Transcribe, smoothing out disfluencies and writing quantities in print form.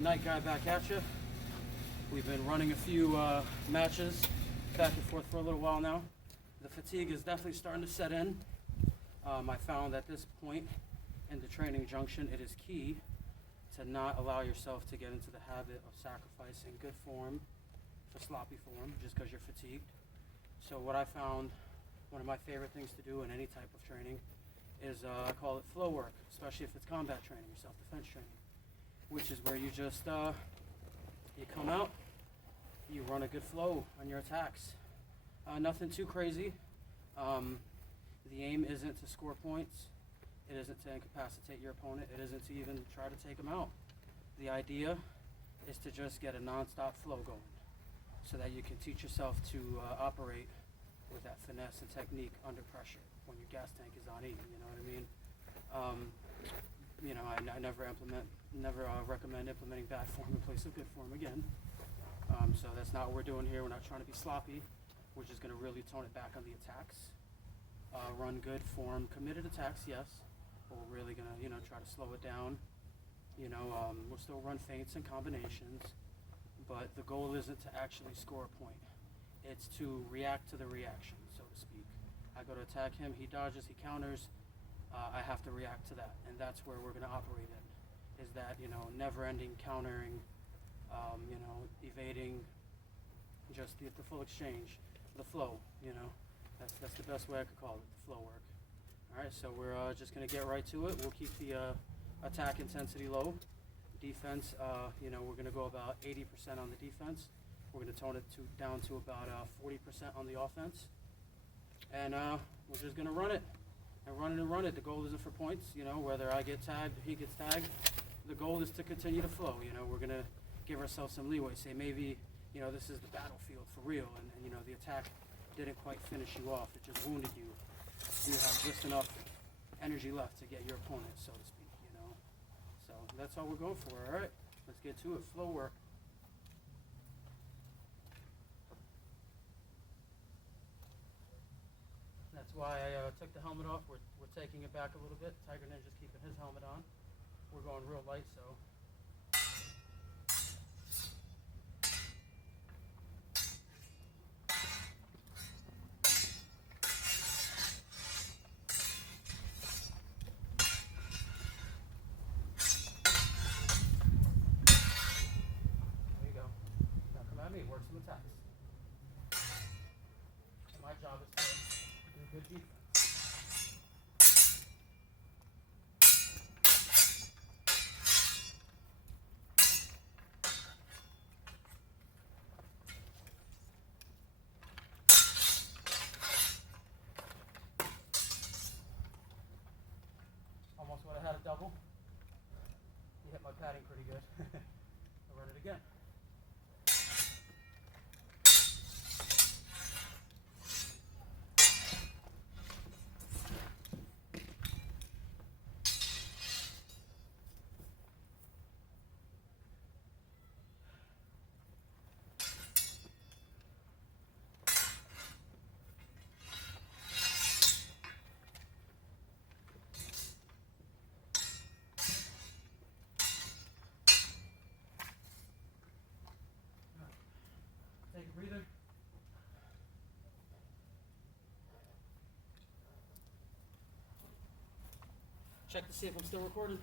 Night Guy back at you. We've been running a few matches back and forth for a little while now. The fatigue is definitely starting to set in. I found at this point in the training junction, it is key to not allow yourself to get into the habit of sacrificing good form for sloppy form just because you're fatigued. So what I found, one of my favorite things to do in any type of training is I call it flow work, especially if it's combat training or self-defense training, which is where you just you come out, you run a good flow on your attacks. Nothing too crazy. The aim isn't to score points. It isn't to incapacitate your opponent. It isn't to even try to take them out. The idea is to just get a non-stop flow going so that you can teach yourself to operate with that finesse and technique under pressure when your gas tank is on E, you know what I mean? I never recommend implementing bad form in place of good form again. So that's not what we're doing here. We're not trying to be sloppy. We're just going to really tone it back on the attacks. Run good form, committed attacks, yes, but we're really going to, try to slow it down. We'll still run feints and combinations, but the goal isn't to actually score a point. It's to react to the reaction, so to speak. I go to attack him, he dodges, he counters. I have to react to that, and that's where we're going to operate in. Is that, never-ending countering, evading, just the full exchange, the flow, That's the best way I could call it, the flow work. All right, so we're just going to get right to it. We'll keep the attack intensity low. Defense, we're going to go about 80% on the defense. We're going to tone it down to about 40% on the offense. And we're just going to run it. And run it. The goal isn't for points, whether I get tagged or he gets tagged. The goal is to continue to flow. We're going to give ourselves some leeway. Say maybe, this is the battlefield for real, and the attack didn't quite finish you off. It just wounded you. You have just enough energy left to get your opponent, so to speak, So that's all we're going for, all right? Let's get to it. Flow work. That's why I took the helmet off. We're taking it back a little bit. Tiger Ninja's keeping his helmet on. We're going real light, so. There you go. Now come at me, work some attacks. And my job is to do good defense. Almost would have had a double. You hit my padding pretty good. I'll run it again. Take a breather. Check to see if I'm still recording.